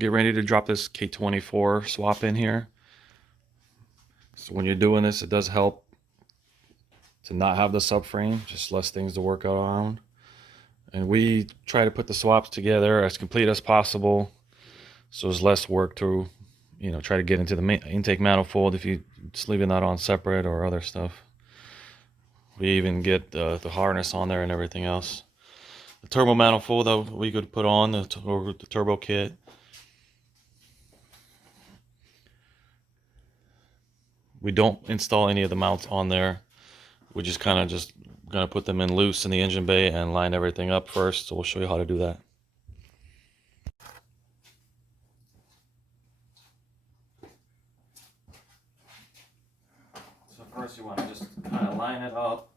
get ready to drop this K24 swap in here. So when you're doing this, it does help to not have the subframe, just less things to work around. And we try to put the swaps together as complete as possible, so there's less work to, try to get into the intake manifold if you just leaving that on separate or other stuff. We even get the harness on there and everything else. The turbo manifold that we could put on the turbo kit. We don't install any of the mounts on there. We just kind of just gonna put them in loose in the engine bay and line everything up first. So we'll show you how to do that. So first you want to just kind of line it up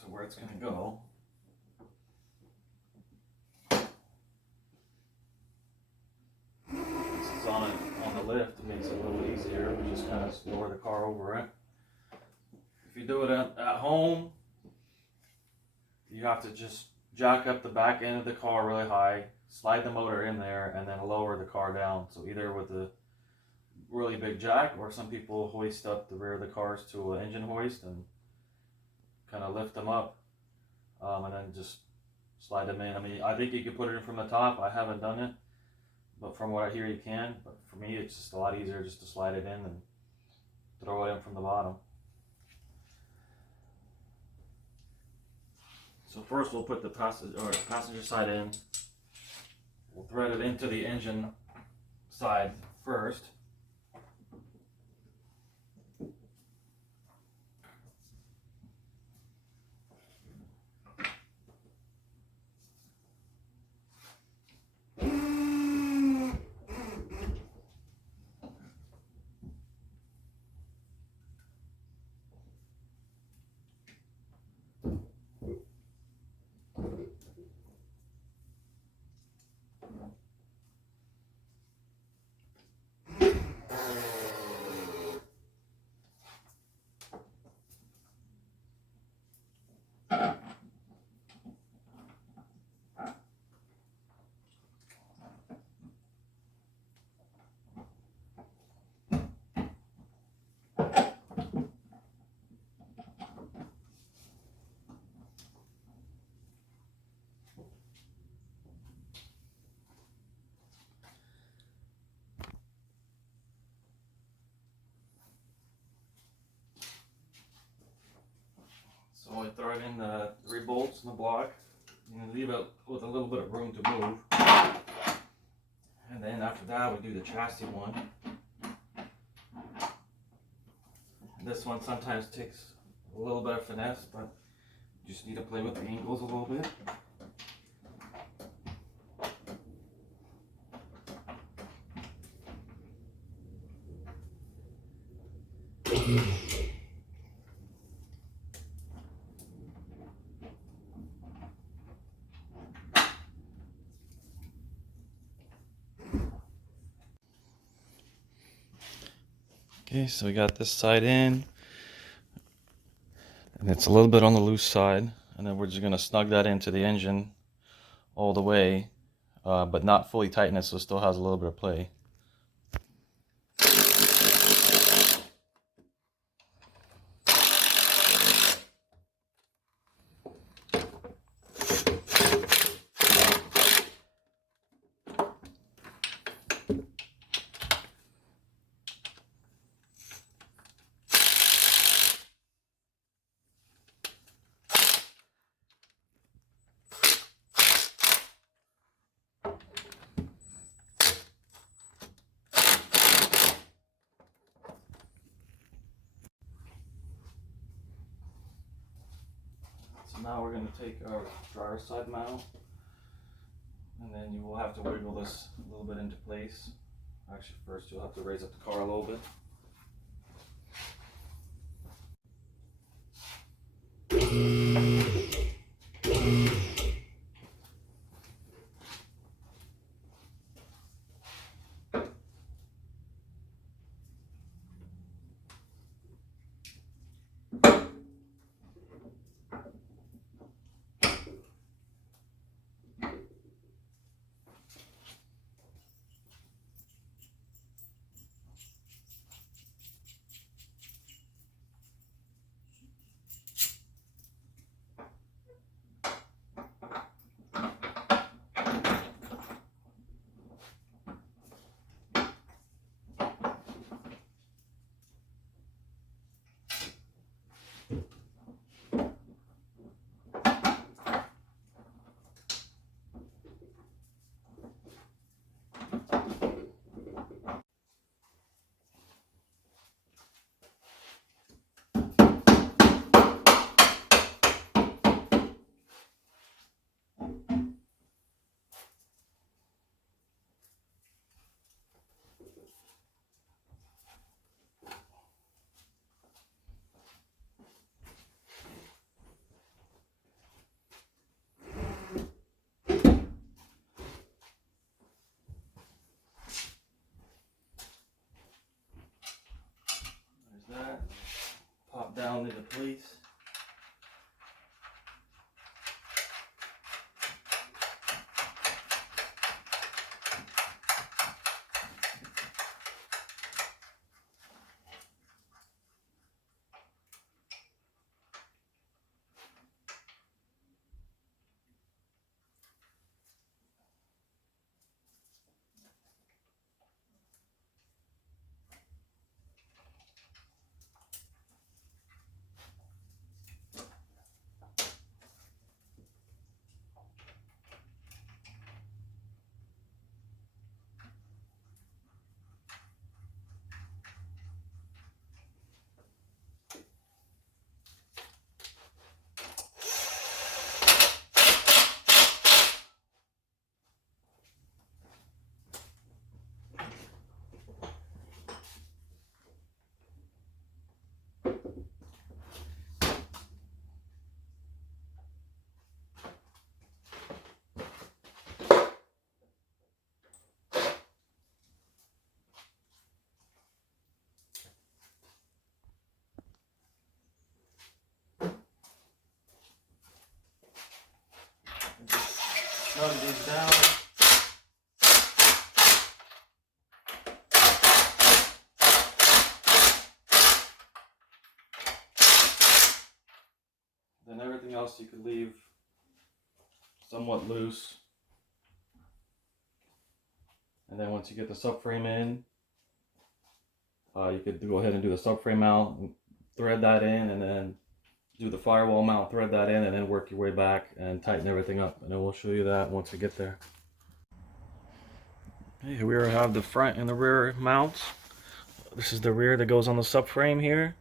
to where it's gonna go. This is on the lift. It makes it a little easier. We just kind of lower the car over it. If you do it at home, you have to just jack up the back end of the car really high, slide the motor in there, and then lower the car down. So either with a really big jack, or some people hoist up the rear of the cars to an engine hoist and kind of lift them up, and then just slide them in. I mean, I think you could put it in from the top. I haven't done it, but from what I hear you can. But for me, it's just a lot easier just to slide it in and throw it in from the bottom. So first we'll put the passenger side in. We'll thread it into the engine side first. So I throw it in the 3 bolts in the block, and leave it with a little bit of room to move. And then after that, we do the chassis one. And this one sometimes takes a little bit of finesse, but you just need to play with the angles a little bit. Okay, so we got this side in, and it's a little bit on the loose side, and then we're just going to snug that into the engine all the way, but not fully tighten it, so it still has a little bit of play. So now we're going to take our driver's side mount, and then you will have to wiggle this a little bit into place. Actually, first you'll have to raise up the car a little bit. into place. Snug these down. Then everything else you could leave somewhat loose. And then once you get the subframe in, you could go ahead and do the subframe mount, and thread that in, and then do the firewall mount, thread that in, and then work your way back and tighten everything up. And then we'll show you that once we get there. Okay, here we have the front and the rear mounts. This is the rear that goes on the subframe here.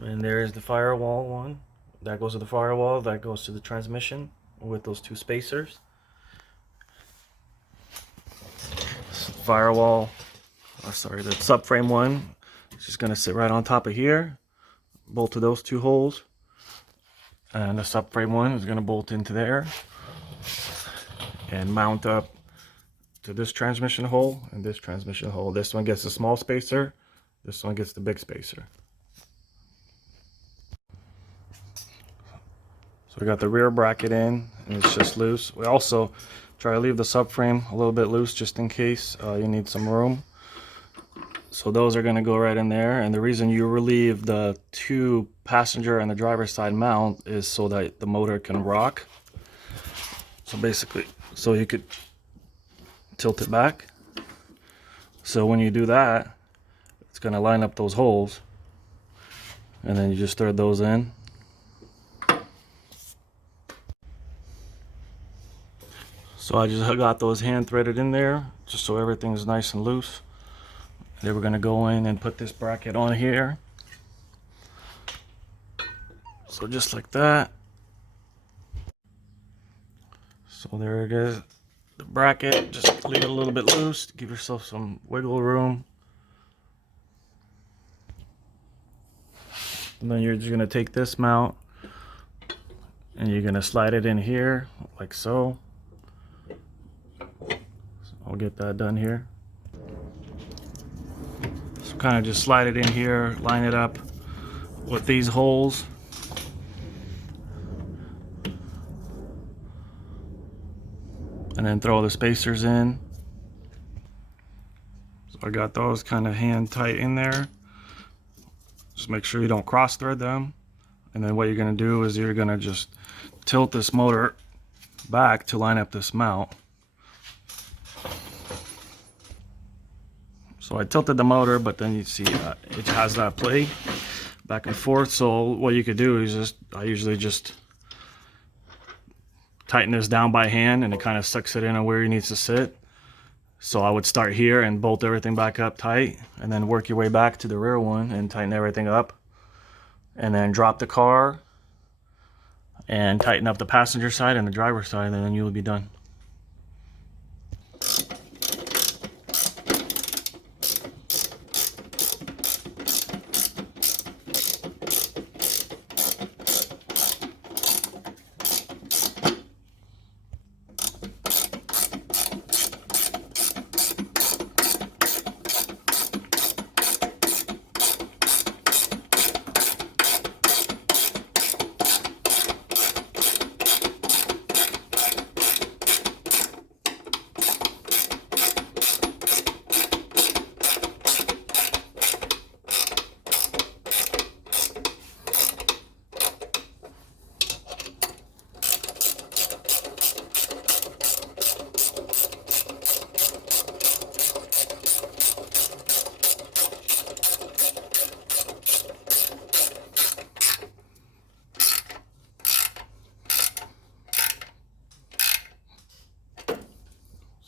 And there's the firewall one. That goes to the firewall, that goes to the transmission with those two spacers. Firewall, sorry, the subframe one is just gonna sit right on top of here, bolt to those two holes, and the subframe one is gonna bolt into there and mount up to this transmission hole and this transmission hole. This one gets the small spacer, this one gets the big spacer. So we got the rear bracket in, and it's just loose. We also try to leave the subframe a little bit loose just in case you need some room. So those are going to go right in there, and the reason you relieve the two passenger and the driver's side mount is so that the motor can rock. So basically, so you could tilt it back. So when you do that, it's going to line up those holes, and then you just thread those in. So I just got those hand threaded in there just so everything's nice and loose. Then we're going to go in and put this bracket on here. So just like that. So there it is. The bracket, just leave it a little bit loose to give yourself some wiggle room. And then you're just going to take this mount and you're going to slide it in here like so. I'll get that done here. So kind of just slide it in here, line it up with these holes. And then throw the spacers in. So I got those kind of hand tight in there. Just make sure you don't cross thread them. And then what you're going to do is you're going to just tilt this motor back to line up this mount. So I tilted the motor, but then you see it has that play back and forth. So what you could do is I usually just tighten this down by hand, and it kind of sucks it in on where it needs to sit. So I would start here and bolt everything back up tight, and then work your way back to the rear one and tighten everything up. And then drop the car and tighten up the passenger side and the driver's side, and then you'll be done.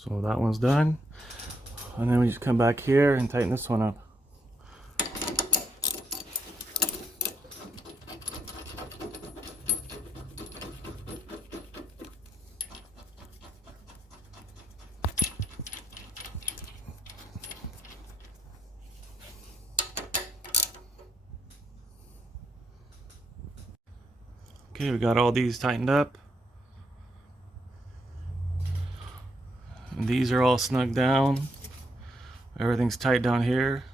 So that one's done. And then we just come back here and tighten this one up. Okay, we got all these tightened up. And these are all snug down. Everything's tight down here.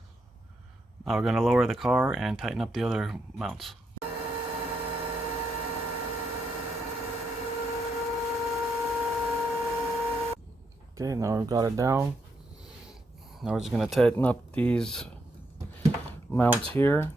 Now we're going to lower the car and tighten up the other mounts. Okay, now we've got it down. Now we're just going to tighten up these mounts here.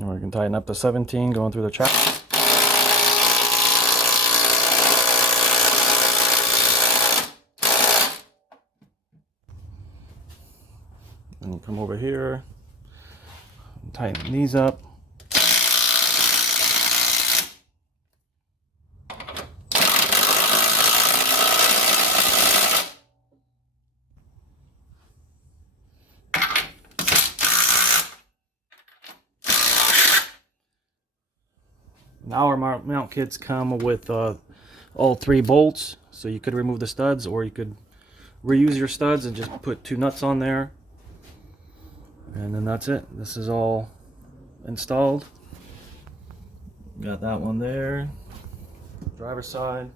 And we can tighten up the 17 going through the track. And we'll come over here and tighten these up. Now our mount kits come with all 3 bolts, so you could remove the studs, or you could reuse your studs and just put 2 nuts on there, and then that's it. This is all installed. Got that one there, driver's side,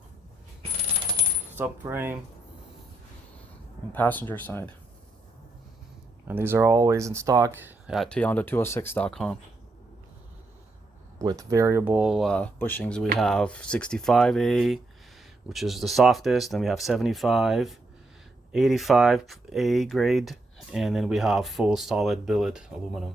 subframe, and passenger side. And these are always in stock at Toyonda206.com. With variable bushings, we have 65A, which is the softest, then we have 75, 85A grade, and then we have full solid billet aluminum.